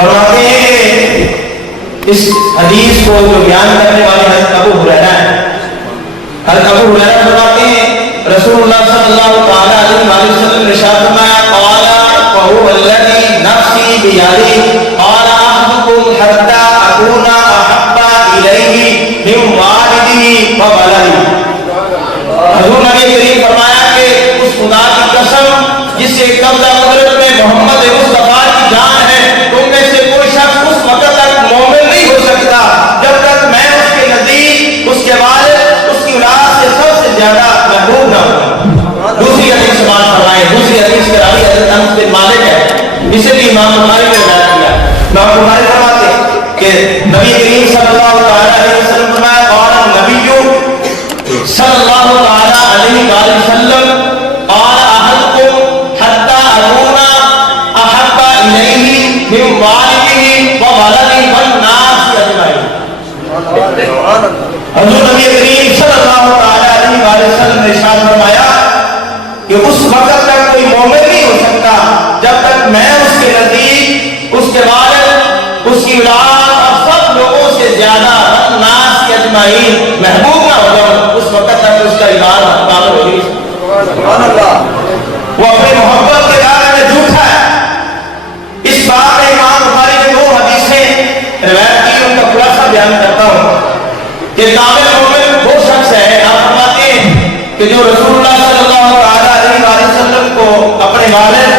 فرماتے ہیں کہ اس حدیث کو جو بیان کرنے والے حضرت ابو ہریرہ ہیں، حضرت ابو ہریرہ فرماتے ہیں رسول اللہ صلی اللہ علیہ وسلم نے ارشاد فرمایا قال فهو الذي نفسي بيده قال احدكم حتى اكون احب اليه من والده وولده. حضور نبی کریم فرمایا کہ اس خدا کی قسم جس سے قبضہ قدرت میں محمد مصطفیٰ کی جان ہے، تم میں سے کوئی شخص اس وقت تک مومن نہیں ہو سکتا جب تک میں اس کے نزدیک، اس کے والد، اس کی اولاد سے سب سے زیادہ محبوب نہ ہوں. دوسری حدیث سماعت فرمائیں، دوسری حدیث کے راوی حضرت انس بن مالک ہے، اسے بھی امام بخاری نے روایت کیا. امام بخاری فرماتے ہیں کہ نبی کریم صلی اللہ علیہ وسلم فرمایا قال النبی صلی اللہ علیہ وسلم قال احدكم حتى اكون احب اليه من والده وولده والناس اجمعين. حضور نبی کریم صلی اللہ علیہ وسلم نے ارشاد فرمایا کہ اس وقت تک کوئی مومن نہیں ہو سکتا جب تک میں اس کے نزدیک، اس کے والد، اس کی اولاد اور سب لوگوں سے زیادہ الناس اجمعین محبوب نہ ہو جاؤں. اس وقت تک اس کا ایمان کامل ہو نہیں سکتا. سبحان اللہ. وہ اپنی محبت کے بارے میں جھوٹا ہے. اس بات میں امام بخاری نے دو حدیثیں روایت کی، ان کا خلاصہ بیان کرتا ہوں کہ کامل مومن وہ شخص ہے، آپ فرماتے ہیں کہ جو رسول اللہ صلی اللہ علیہ وسلم کو اپنے والد،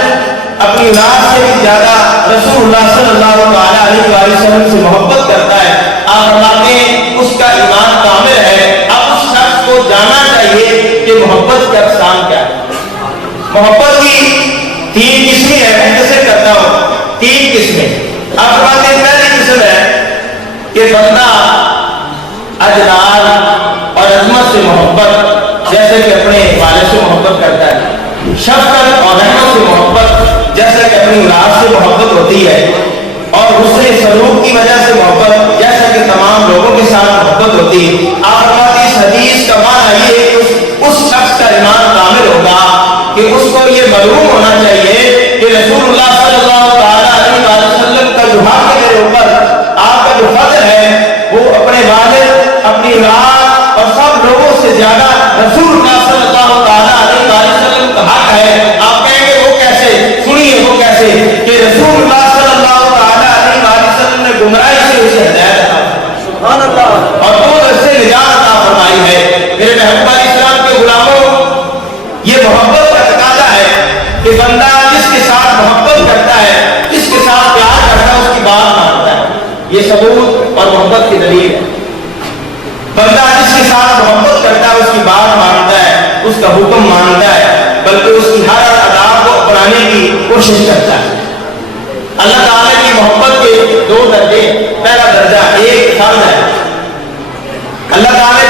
اپنی اولاد سے بھی زیادہ رسول اللہ صلی اللہ علیہ وسلم سے محبت کرتا ہے. آپ فرماتے ہیں اس کا ایمان کامل ہے. اب اس شخص کو جاننا چاہیے کہ محبت کے اقسام کیا ہے. محبت کی تین قسمیں ہیں، میں جیسے کرتا ہوں تین قسمیں. آپ فرماتے ہیں پہلی قسم ہے کہ بندہ اجلال اور عظمت سے محبت جیسے کہ اپنے والد سے محبت کرتا ہے، شفقت اور رحمت سے محبت جیسے کہ اپنی اولاد سے محبت ہوتی ہے، اور حسن سلوک کی وجہ سے محبت جیسا کہ تمام لوگوں کے ساتھ محبت ہوتی ہے. آپ اس حدیث کا معنی یہ ہے کہ اس شخص کا ایمان کامل ہوگا کہ اس کو یہ معلوم ہونا چاہیے کہ رسول اللہ صلی اللہ علیہ وسلم کا جو حق ہے میرے اوپر، آپ کا جو فضل ہے وہ اپنے والد، اپنی اولاد اور سب لوگوں سے زیادہ رسول اللہ صلی اللہ علیہ وسلم کا حق ہے. آپ کہیں گے وہ کیسے؟ سنیے وہ کیسے کہ رسول اللہ صلی اللہ علیہ وسلم نے گمراہی سے اسے ہدایت عطا فرمائی اور وہ اس سے نجات عطا فرمائی ہے. میرے محبوب علیہ السلام کے غلاموں، یہ محبت کا تقاضا ہے کہ بندہ جس کے ساتھ محبت کرتا ہے، جس کے ساتھ پیار کرتا ہے، اس کی بات مانتا ہے. یہ ثبوت اور محبت کی دلیل ہے. بندہ جس کے ساتھ محبت کرتا ہے اس کی بات مانتا ہے، اس کا حکم مانتا ہے، بلکہ اس کی ہر آداب کو اپنانے کی کوشش کرتا ہے. اللہ تعالیٰ کی محبت کے دو درجے. پہلا درجہ ایک فرض ہے. اللہ تعالیٰ